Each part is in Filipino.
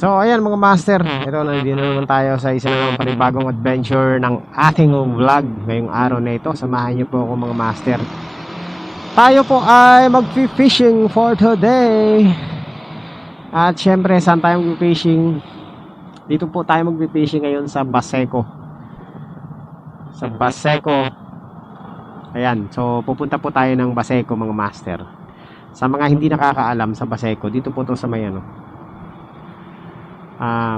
So ayan mga master, ito na din naman tayo sa isa na panibagong adventure ng ating vlog ngayong araw na ito. Samahan niyo po ako mga master. Tayo po ay mag-fishing for today. At syempre saan tayo mag-fishing? Dito po tayo mag-fishing ngayon sa Baseco. Sa Baseco. Ayan, so pupunta po tayo ng Baseco mga master. Sa mga hindi nakakaalam sa Baseco, dito po to sa may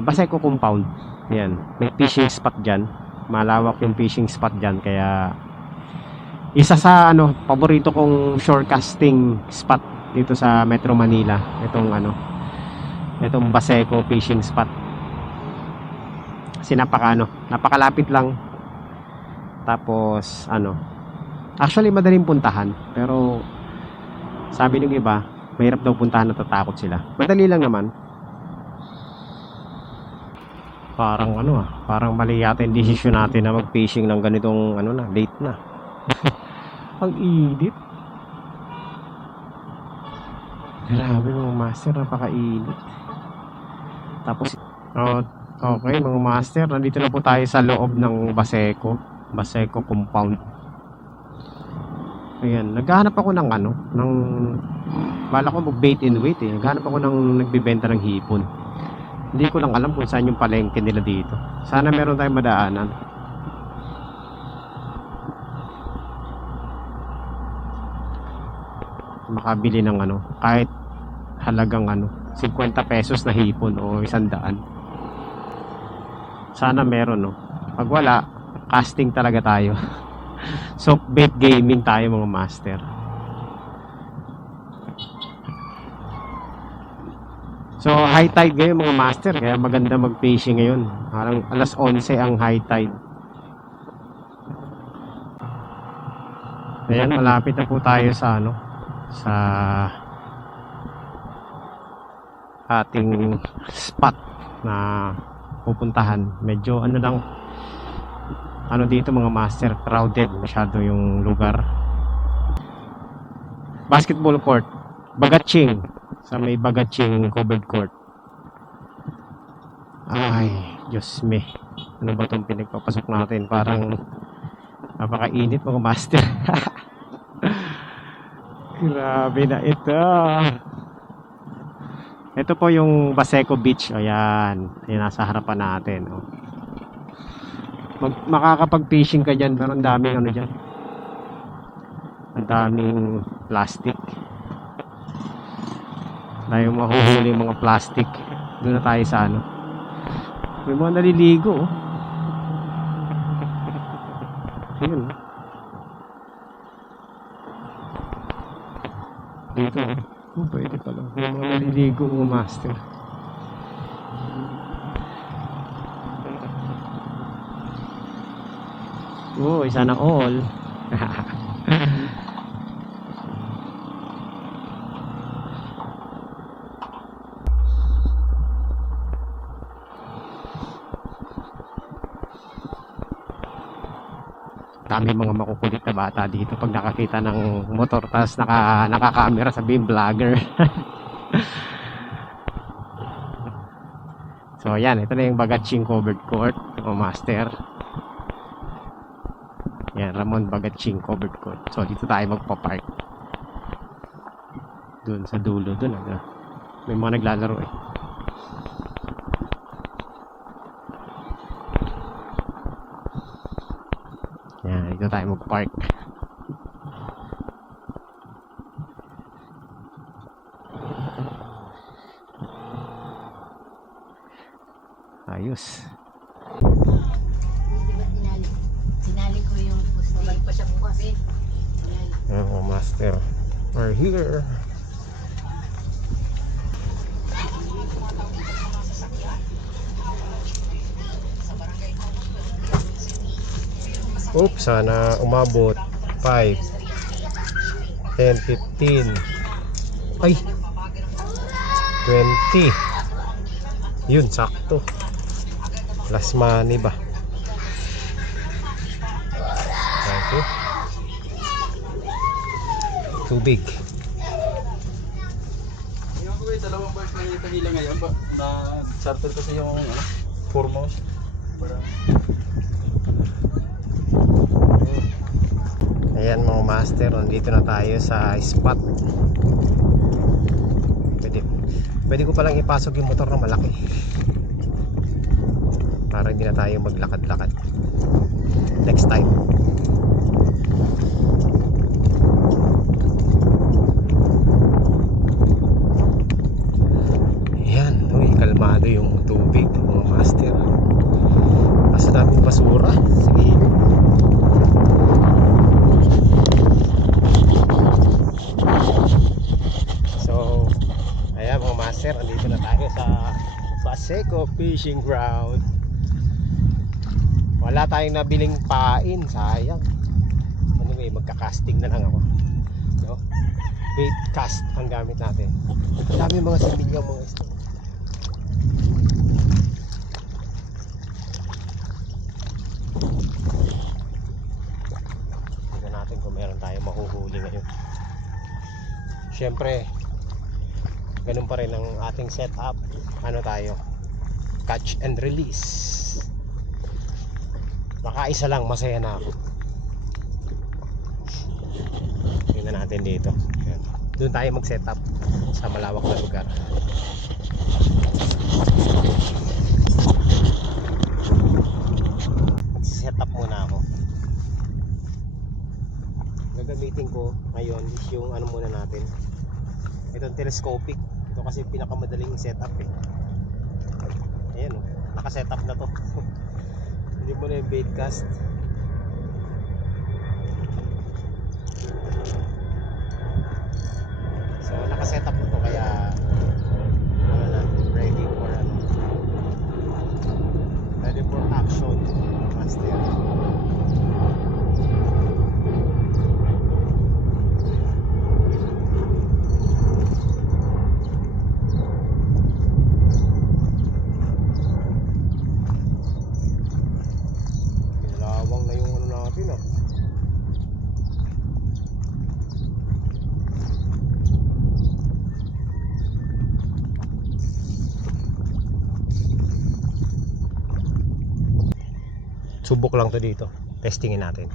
Baseco compound. Ayan, may fishing spot dyan. Malawak yung fishing spot dyan. Kaya isa sa paborito kong shore casting spot dito sa Metro Manila. Itong Baseco fishing spot. Kasi napakalapit lang. Tapos actually madaling puntahan. Pero sabi ng iba, mahirap daw puntahan, natatakot sila. Madali lang naman. Parang parang mali yata yung desisyon natin na mag-fishing ng ganitong late na. Ang init. Grabe mga master, napakainit. Tapos okay mga master, nandito na po tayo sa loob ng Baseco compound. Ayan, naghahanap ako ng bala ko mag-bait and wait eh. Naghahanap ako ng nagbebenta ng hipon. Hindi ko lang alam kung saan yung palengke nila dito. Sana meron tayong madaanan. Makabili ng kahit halagang 50 pesos na hipon o 100. Sana meron Pag wala, casting talaga tayo. So bait gaming tayo mga master. So high tide ngayon mga master, kaya maganda mag-fishing ngayon. Parang alas 11 ang high tide. Ayan, malapit na po tayo sa sa ating spot na pupuntahan. Medyo dito mga master, crowded masyado yung lugar. Basketball court, Bagatching. Sa may Bagatching covered court. Ay, Diyos me. Ano ba itong pinagpapasok natin? Parang napakainit mga master. Grabe na ito. Ito po yung Baseco Beach. Ayan. Ayan, nasa harapan natin. Makakapag-fishing ka dyan, pero ang daming dyan. Ang daming plastic. Tayo mahuhuli yung mga plastic. Doon na tayo sa may mga naliligo ayun dito pwede pala may mga naliligo mga master. Sana all. Dami mga makukulit na bata dito pag nakakita ng motor tapos naka-camera, sabihin vlogger. So yan, ito na yung Bagatching covered court o master. Yan, Ramon Bagatching covered court. So dito tayo magpa-park. Doon sa dulo, doon may mga naglalaro eh. Yan, dito tayo mag-park. Ayos. Sinali ko yung poste. Balik pa siya bukas eh. Oh, master. We're here. Oops, sana umabot 5 10, 15 ay 20. Yun, sakto. Last money ba? Okay. Tubig. dalawang bars na yung nila ngayon ba? Na charter kasi yung Foremost. Ayan mga master, nandito na tayo sa spot. Pwede ko palang ipasok yung motor na malaki para hindi na tayo maglakad-lakad next time. Ayan, uy, kalmado yung tubig mga master. Kaso daming basura. Sige. So, ayan mga master, andito na tayo sa Paseco Fishing Ground. Wala tayong nabiling pain, sayang. Anyway, magka-casting na lang ako. No? Bait cast ang gamit natin. Ang dami mga similyang mga isda. Tignan natin kung meron tayong mahuhuli ngayon. Siyempre, ganun pa rin ang ating setup. Ano tayo? Catch and release. Baka isa lang, masaya na ako. Tingnan natin dito. Ayan. Doon tayo mag-setup sa malawak na lugar. Mag-setup muna ako. Gagamitin ko ngayon is yung ano muna natin. Itong telescopic. Ito kasi pinakamadaling setup eh. Ayan oh, naka-setup na to. Hindi mo na yung bait cast. So naka-setup na to kaya ano na, ready for action, master. Lawang na yung ano natin ah. Subok lang to dito. Testingin natin.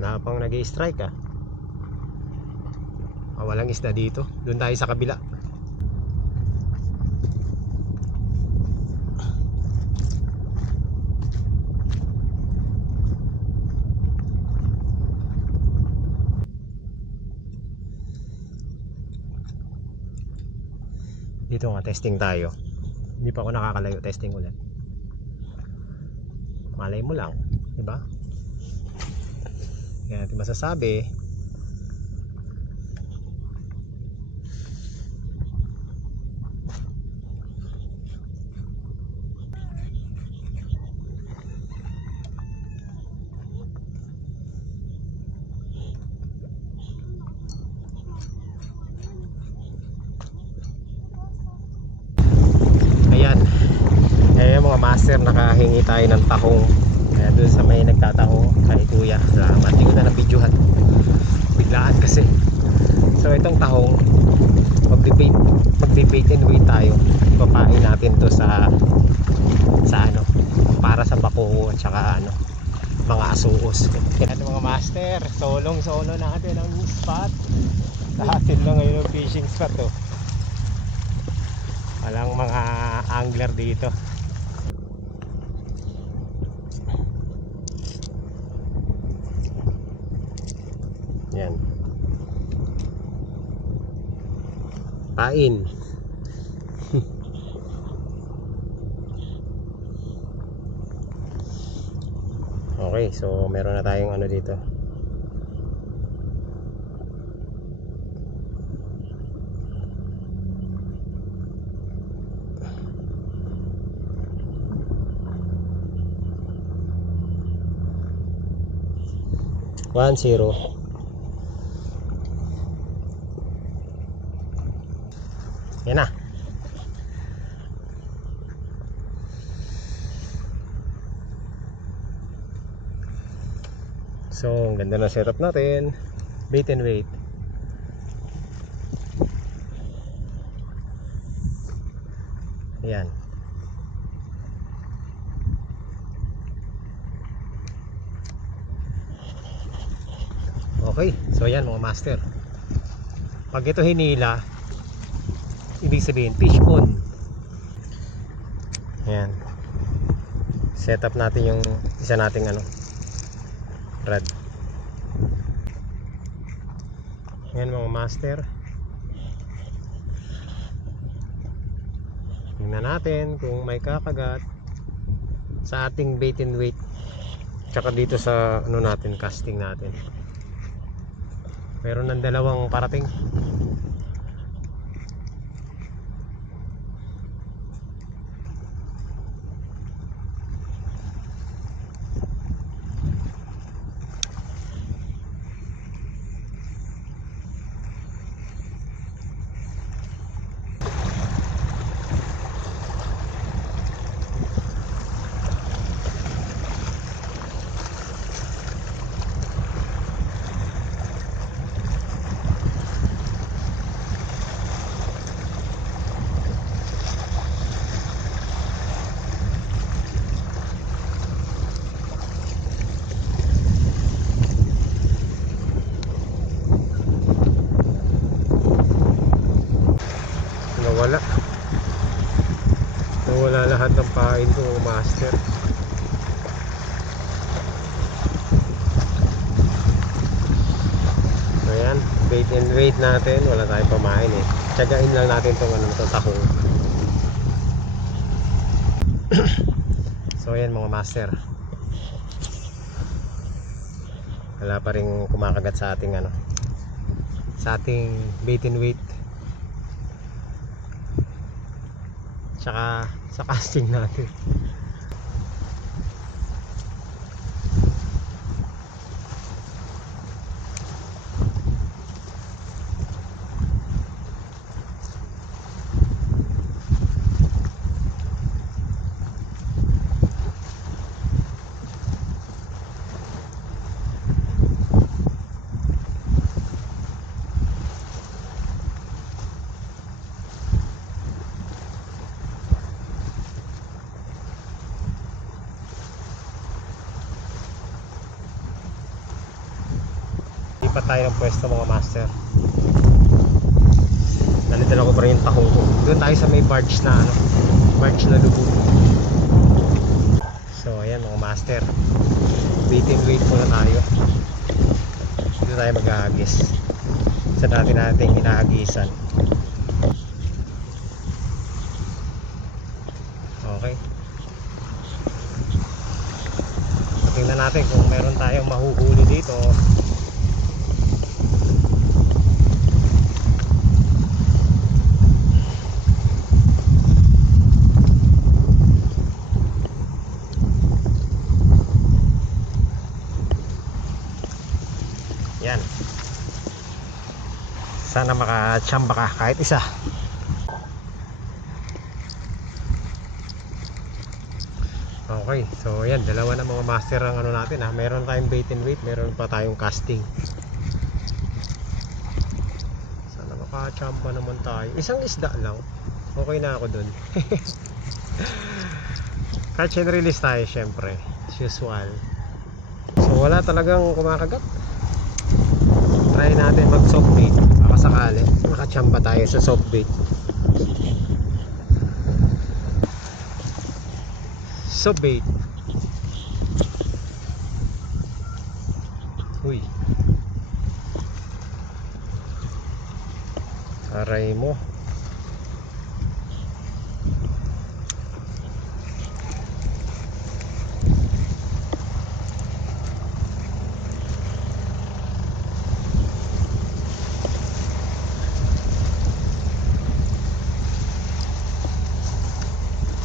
Wala pang nag-i-strike ah. Walang isda dito. Doon tayo sa kabila. Dito nga, testing tayo. Hindi pa ako nakakalayo, testing ulit. Malay mo lang, di ba? Kaya natin masasabi. Ayan. Ayan mga master, nakahingi tayo ng tahong. Kaya doon sa may nagtatahong kay kuya. Salamat, hindi ko na nabidyohan. Biglaan kasi. So itong tahong, mag-debate and wait tayo. Ipapain natin to sa ano, para sa bako at saka ano, mga asuos. Kaya mga master, solo natin ang spot. Sa atin lang ngayon ang fishing spot to. Walang mga angler dito. Yan. Pain. Okay, so meron na tayong ano dito. 1-0. Yan na. So, ang ganda ng setup natin. Bait and wait. Ayan. Okay, so ayan mga master. Pag ito hinila, ibig sabihin fish on. Ayan. Set up natin yung isa nating rod. Ayan mga master. Tingnan natin kung may kakagat sa ating bait and wait, tsaka dito sa natin, casting natin. Meron ng dalawang parating. Nawala lahat ng pain ko mga master. Ayan, bait and wait natin, wala tayong pamain eh. Tiyagain lang natin itong tahong. So ayan mga master, wala pa rin kumakagat sa ating sa ating bait and wait, tsaka sa casting natin. Lipat tayo ng pwesto mga master. Nalito ko pa rin yung tahong ko. Doon tayo sa may barge na barge na lubog. So ayan mga master, bait and wait muna tayo. Dito tayo mag-ahagis sa dati nating hinahagisan. Okay, so, tingnan natin kung meron tayong mahuhuli dito. Yan, sana makachamba ka kahit isa. Okay, so yan, dalawa na mga master ang natin ha. Meron tayong bait and wait, meron pa tayong casting. Sana makachamba naman tayo. Isang isda lang, okay na ako dun. Catch and release tayo syempre, as usual. So wala talagang kumakagat. Try natin mag soft bait, baka sakali makachamba tayo sa soft bait. Soft bait. Uy, aray mo.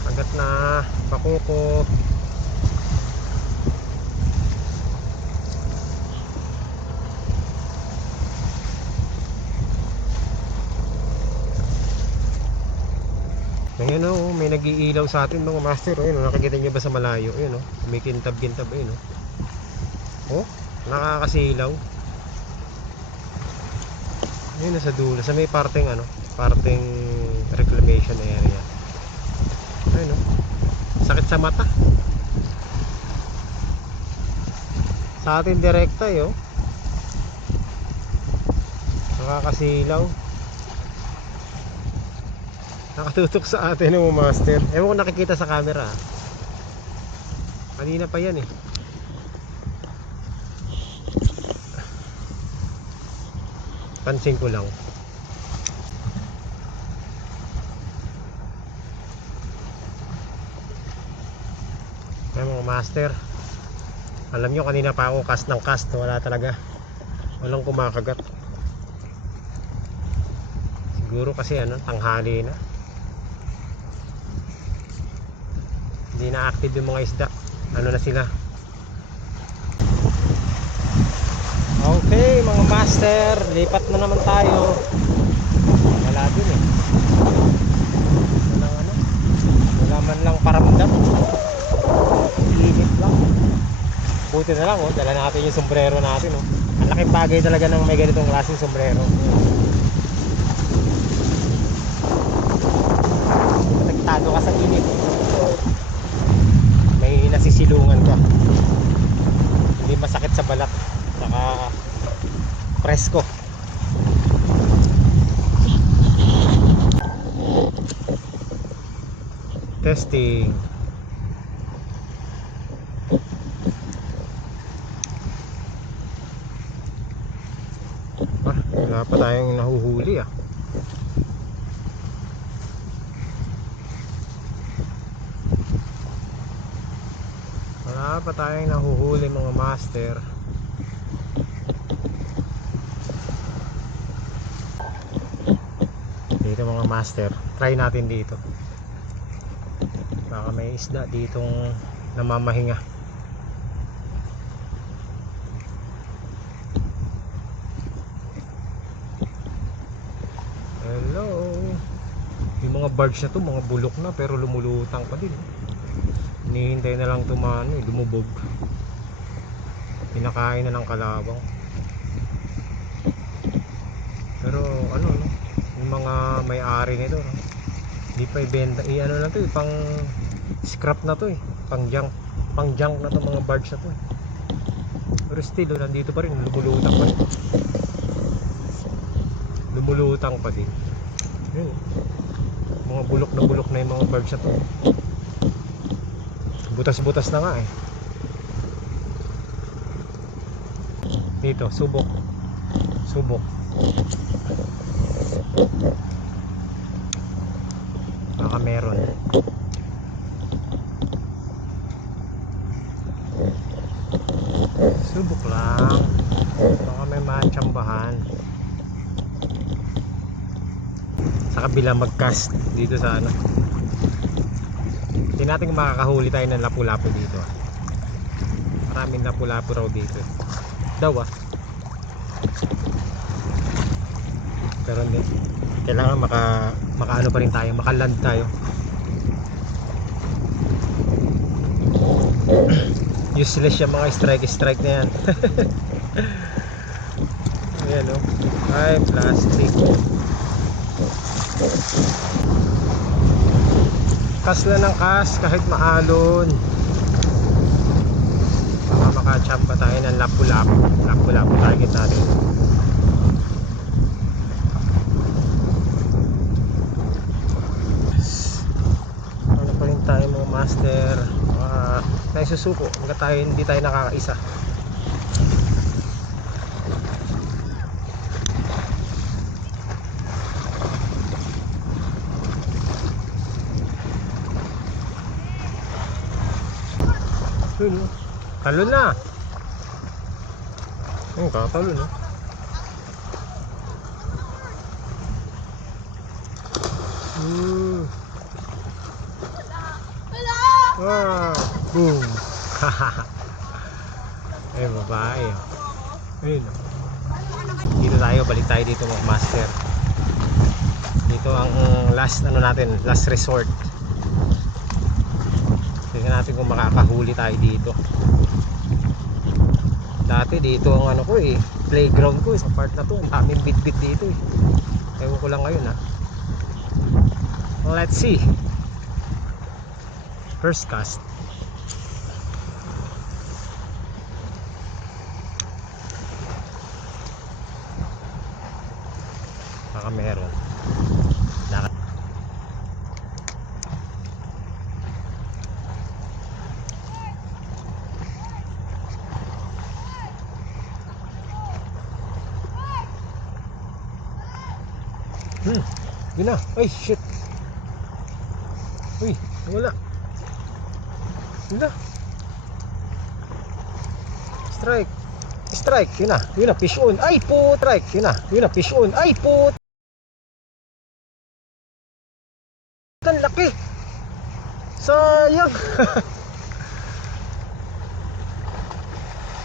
Agat na bakoko. Ayan o, may nag-iilaw sa atin mga master. Ayun, nakikita nyo ba sa malayo? Ayun o, may kintab-kintab. Ayun o. Oh, nakakasilaw. Ayun sa dulo, sa may parteng ano, parteng reclamation area. Ayun o, sakit sa mata. Sa atin direkta yun. Nakakasilaw. Nakatutok sa atin ng master. Ewan ko nakikita sa camera. Kanina pa yan eh. Pansin ko lang. Ayan mga master. Alam nyo kanina pa ako cast ng cast. Wala talaga. Walang kumakagat. Siguro kasi ano, tanghali na. Hindi na active yung mga isda. Ano na sila? Okay mga master, lipat na naman tayo. Wala din eh. Walang ano, wala man lang paramdam. Init lang. Buti na lang oh, dala natin yung sombrero natin oh. Ang laking bagay talaga ng may ganitong klaseng sombrero. Protektado ka sa init. May nasisilungan ka. Hindi masakit sa balat. Saka presko. Testing. Wala pa tayong nahuhuli ah. Wala pa tayong nahuhuli mga master. Dito mga master, try natin dito. Baka may isda ditong namamahinga. Hello. Yung mga barge na to, mga bulok na pero lumulutang pa din. Hinihintay na lang tumano, lumubog. Pinakain na ng kalabang. Pero ano no, yung mga may-ari nito no, hindi pa ibenta, ano na to eh, pang scrap na to eh, pang junk na to mga barge na to eh. Pero still oh, nandito pa rin, lumulutang pa din. Yun, mga bulok na yung mga barge na to. Butas-butas na nga eh. Dito, subok. Baka meron. Subok lang. Baka may matsambahan. Sa kabila mag-cast dito sa ano. Hindi natin makakahuli tayo ng lapu-lapu dito ah. Maraming lapu-lapu raw dito daw ah. Pero hindi, kailangan makaano pa rin tayo, makaland tayo. Useless yung mga strike na yan. Ayan o, ay plastic. Kas na ng kas kahit maalon. Baka makachamba tayo ng lapu-lapu target natin. Ano pa rin tayo mga master, naisusuko hanggang tayo hindi tayo nakakaisa. Yun, talon na. Yung katalon no. Boom. Ay babae oh. Ayun oh. Dito tayo, balik tayo dito mga master. Dito ang last ano natin, last resort. Tingnan natin kung makakahuli tayo dito. Dati dito ang ano ko playground ko sa part na to. Ang daming bit-bit dito Ewan ko lang ngayon Let's see. First cast. Baka meron. Yun na. Ay shit. Uy, wala. Yun na. Strike. Strike. Yun na. Yun na. Fish on. Ay po. Strike. Yun na. Yun na. Fish on. Ay po. Ang laki. Sayang.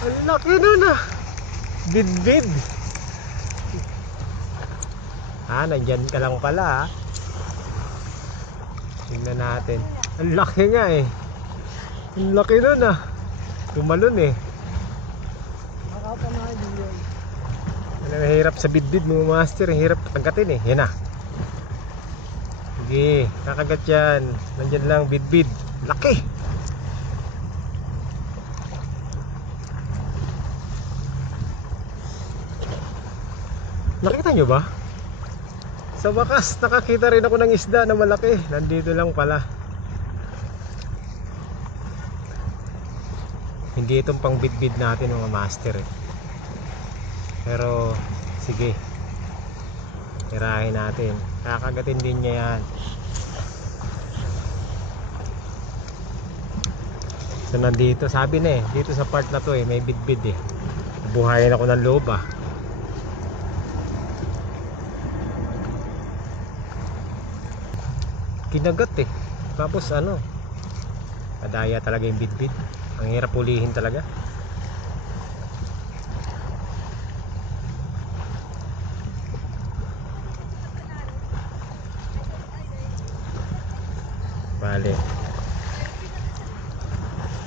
Ang laki nun Bid-bid. Nandyan ka lang pala Tingnan natin. Ang laki nga Ang laki nun Tumalon Mahirap sa bidbid mga master. Hirap agatin Yan na. Sige, kakagat yan. Nandyan lang bidbid. Laki. Nakita nyo ba? Sa wakas, nakakita rin ako ng isda na malaki. Nandito lang pala. Hindi itong pang bidbid natin mga master Pero, sige. Tirahin natin. Kakagatin din niya yan. So nandito, sabi na dito sa part na to may bidbid Buhayin ako ng loob Kinagat Tapos madaya talaga yung bidbid. Ang hirap ulihin talaga. Bale.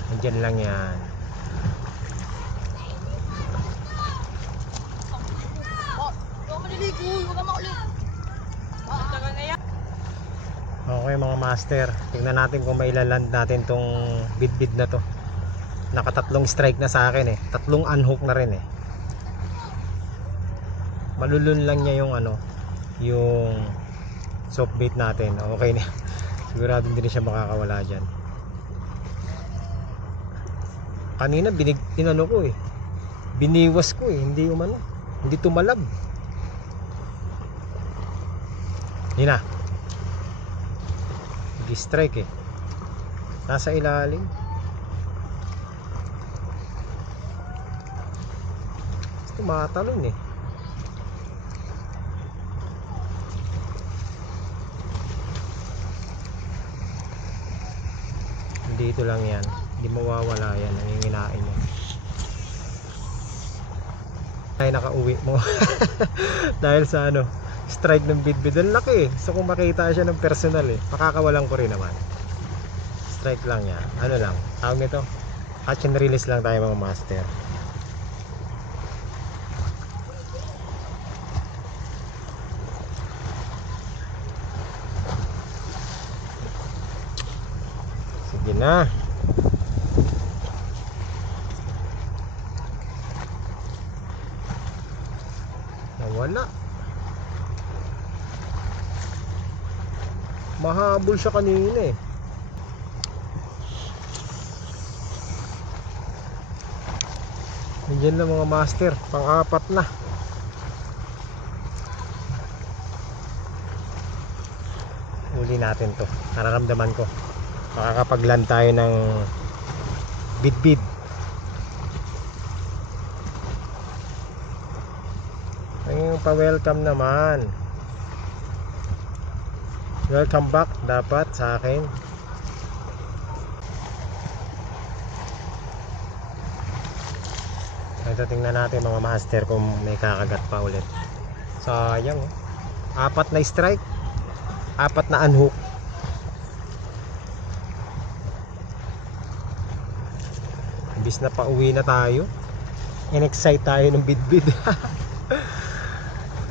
Nandiyan lang yan. Okay mga master, tingnan natin kung mailaland natin tong bidbid na to. Nakatatlong strike na sa akin 3 unhook na rin Malulun lang niya yung yung soft bait natin. Okay na. Sigurado hindi siya makakawala dyan. Kanina inano ko biniwas ko hindi umano. Hindi tumalab. Yun na. Strike nasa ilalim. Tumatalon dito lang yan. Hindi mawawala yan. Nanginginain yan. Ay nakauwi mo. Dahil sa strike ng bidbid. Ang laki So kung makita siya ng personal makakawalan ko rin naman. Strike lang yan. Ano lang tawag nito, catch and release lang tayo mga master. Sige na. Nawala. Mahabol siya kanina Nandiyan lang mga master. Pang-apat na. Uli natin to. Nararamdaman ko makakapagland tayo ng bidbid. Ayun pa-welcome naman. Welcome back dapat sa akin. Ito tingnan natin mga master kung may kakagat pa ulit. Sayang 4 na strike, 4 na unhook. Imbis na pauwi na tayo, in-excite tayo ng bidbid.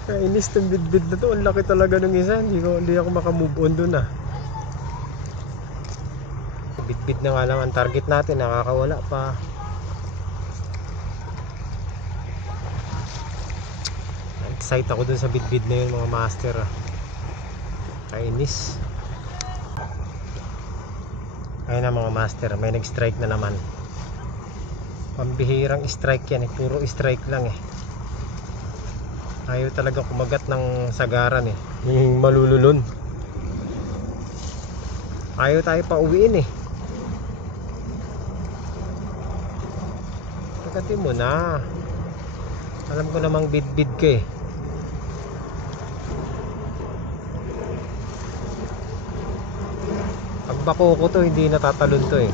Kainis ng bidbid na to. Ang laki talaga ng isa. Hindi ako makamove on dun ah. Bidbid na nga lang ang target natin, nakakawala pa. Excite ako dun sa bidbid na yun mga master ah. Kainis. Ayun na mga master, may nag-strike na naman. Pambihirang strike yan eh, puro strike lang eh. Ayaw talaga kumagat ng sagaran eh, yung malululun. Ayaw tayo pa uwiin eh. Pagkatin mo na. Alam ko namang bid-bid ka eh. Pag bako ko to, hindi natatalon to eh.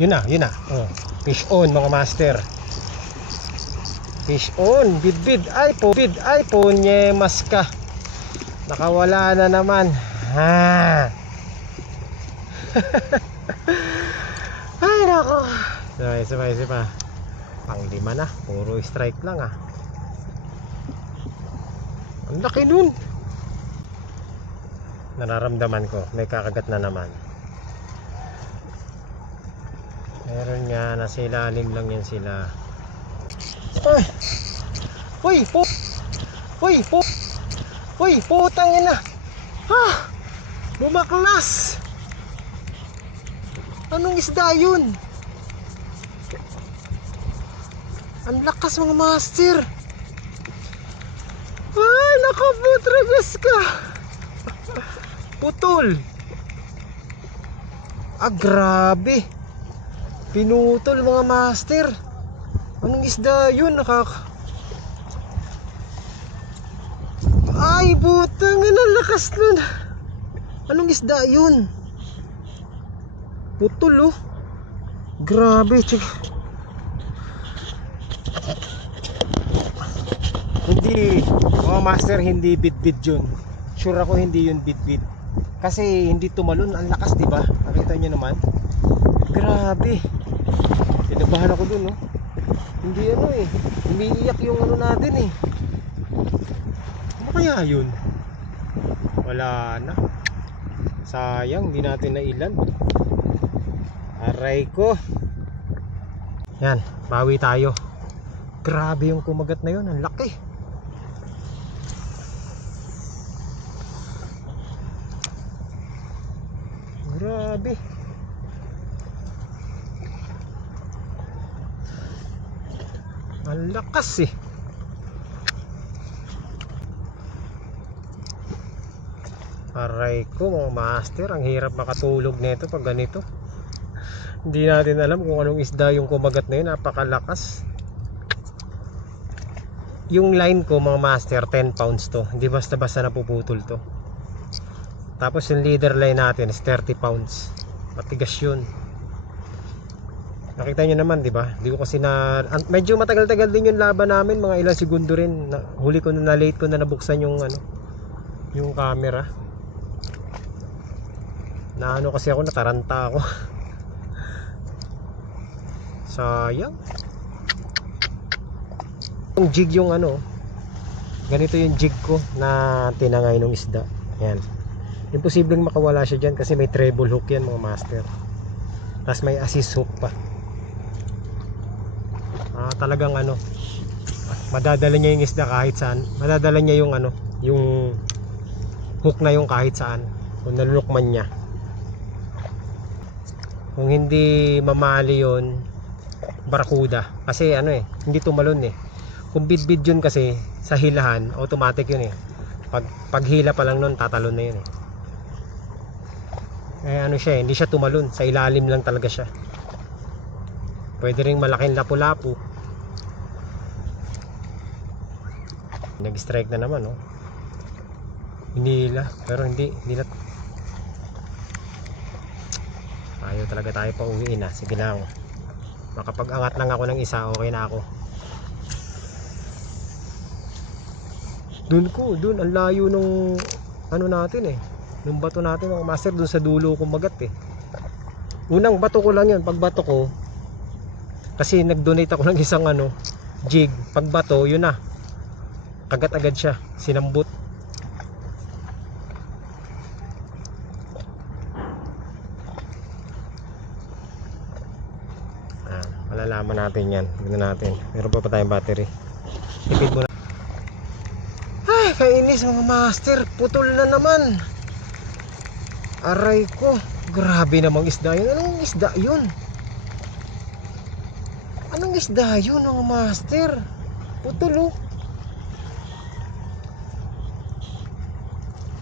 Yun na. Oh, fish on mga master. Fish on, bid-bid. Ay po, nyemas ka. Nakawala na naman. Ha. Ay nako. Sabay pa. Pang-5 na, puro strike lang ah. Ang laki nun. Nararamdaman ko, may kakagat na naman. Meron nga, nasa ilalim lang yan sila. Ay! Uy, putang ina! Ha! Bumaklas! Anong isda yun? Ang lakas mga master! Ay, naku, putragas ka! Putol! Ah, grabe! Pinutol mga master. Anong isda yun? Ay putang ina, lakas nun. Anong isda yun? Putol oh. Grabe. Hindi mga master, hindi bit-bit yun. Sure ako hindi yun bit-bit. Kasi hindi tumalon, ang lakas diba? Nakita nyo naman. Grabe. Kinabahan ako dun, no? Hindi ano eh. Umiiyak yung ano natin eh. Ano kaya yun? Wala na. Sayang, hindi natin nailan. Aray ko. Yan, bawi tayo. Grabe yung kumagat na yun. Ang laki. Grabe. Ang lakas eh. Aray ko mga master, ang hirap makatulog nito pag ganito. Hindi natin alam kung anong isda yung kumagat na yun. Napakalakas. Yung line ko mga master, 10 pounds to. Hindi basta-basta napuputol to. Tapos yung leader line natin is 30 pounds. Matigas yun. Nakita nyo naman, di ba? Di ko kasi medyo matagal-tagal din yung laban namin, mga ilang segundo rin. Huli ko na late ko na nabuksan yung yung camera. Kasi ako, nataranta ako. Sayang. Yung jig yung ganito yung jig ko na tinangay ng isda. Yan. Imposibleng makawala siya dyan kasi may treble hook yan mga master. Tapos may assist hook pa. Talagang madadala niya yung isda kahit saan. Madadala niya yung yung hook na yung kahit saan kung nalulukman niya. Kung hindi mamali yun, barakuda. Kasi hindi tumalon eh. Kung bid-bid yun kasi sa hilahan, automatic yun eh. Pag hila pa lang nun, tatalon na yun eh. Siya eh, hindi siya tumalon, sa ilalim lang talaga siya. Pwede ring malaking lapu-lapu. Nag-strike na naman, oh. Hinila, pero hindi Ayaw talaga tayo pa uwiin ah. Sige lang. Makapag-angat lang ako ng isa, okay na ako. Doon ang layo nung ano natin eh. Nung bato natin mga master, doon sa dulo kumagat eh. Unang bato ko lang yun. Pag bato ko, kasi nag-donate ako ng isang ano, jig. Pag bato, yun na. Kagat agad siya. Sinambot. Malalaman natin yan. Tignan natin. Meron pa tayong battery. Ipid mo na. Ay, kainis mga master. Putol na naman. Aray ko. Grabe namang isda yun. Anong isda yun? Anong isda yun mga master? Putol oh.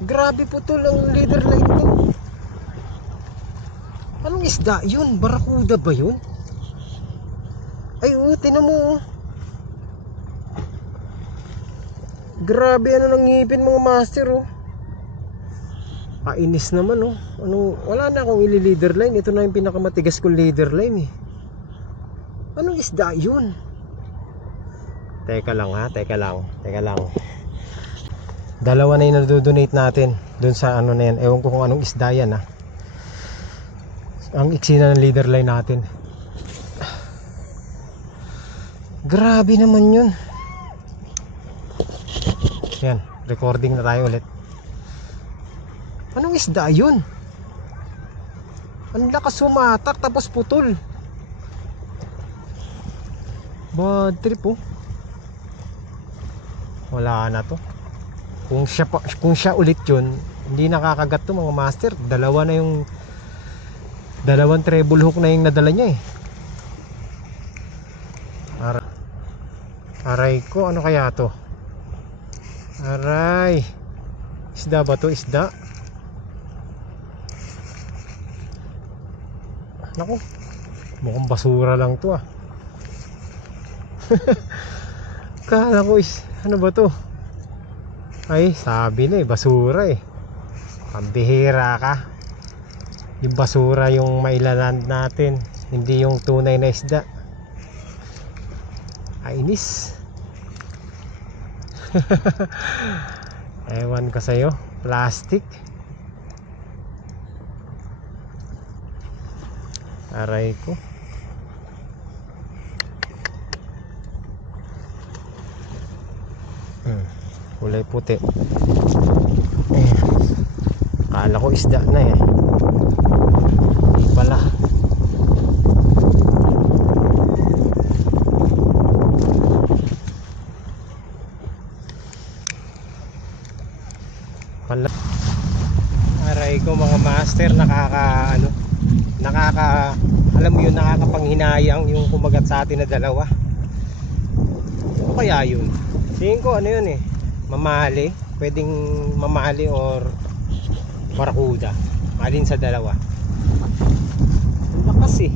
Grabe putol ang leader line ko. Anong isda yun? Barakuda ba yun? Ay tinan mo oh. Grabe ano nang ngipin mga master oh. Painis naman oh. Wala na akong ili-leader line. Ito na yung pinakamatigas kong leader line eh. Anong isda yun? Teka lang ha, teka lang. Dalawa na yung nadodonate natin dun sa ano na yan. Ewan ko kung anong isda yan ha. Ang iksi na ng leader line natin. Grabe naman yun. Yan, recording na tayo ulit. Anong isda yun? Ang lakas sumatak tapos putol. Bad trip oh. Wala na to. Kung siya ulit yun, hindi nakakagat to mga master. Dalawang treble hook na yung nadala niya eh. Aray ko, ano kaya to? Aray. Isda ba to? Isda? Naku, mukhang basura lang to ah. Kala ko ano ba to? Ay, sabi na eh, basura eh. Pambihira ka. Yung basura yung mailaland natin, hindi yung tunay na isda. Ainis. Ewan ko sa'yo. Plastic. Aray ko. Kulay puti. Akala ko isda na eh. Hindi pala. Aray ko mga master, alam mo yun, nakakapanghinayang yung kumagat sa atin na dalawa. Ano kaya yun? Tingin ko ano yun eh, mamali, pwedeng mamali or barakuda, alin sa dalawa. Lakas eh.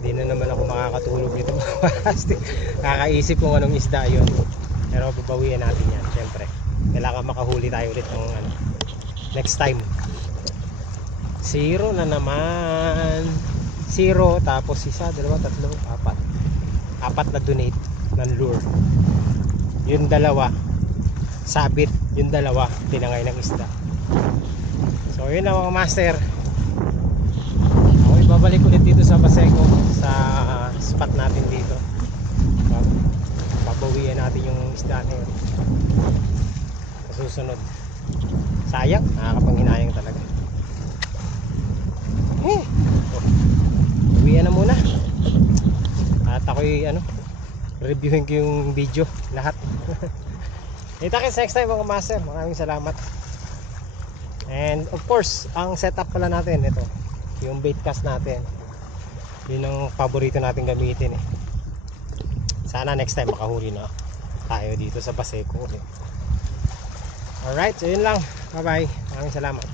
Hindi na naman ako makakatulog dito mga master. Kakaisip kung anong isda yun, pero babawian natin yan syempre. Kailangan makahuli tayo ulit ng next time. 0 na naman. 0 tapos isa, dalawa, tatlo, apat na donate ng lure. Yung dalawa sabit, yung dalawa tinangay ng isda. So yun na mga master. Ako ibabalik ulit dito sa Baseco, sa spot natin dito. Babawian natin yung isda na yun. Susunod. Sayang, nakakapanghinayang talaga. Uwian na muna. At ako'y reviewin ko yung video lahat. Kita-kits next time mga master. Maraming salamat. And of course, ang setup pala natin ito, yung bait cast natin. Yun ang paborito natin gamitin eh. Sana next time makahuli na tayo dito sa Baseco ulit. Alright, so yun lang. Bye bye. Maraming salamat.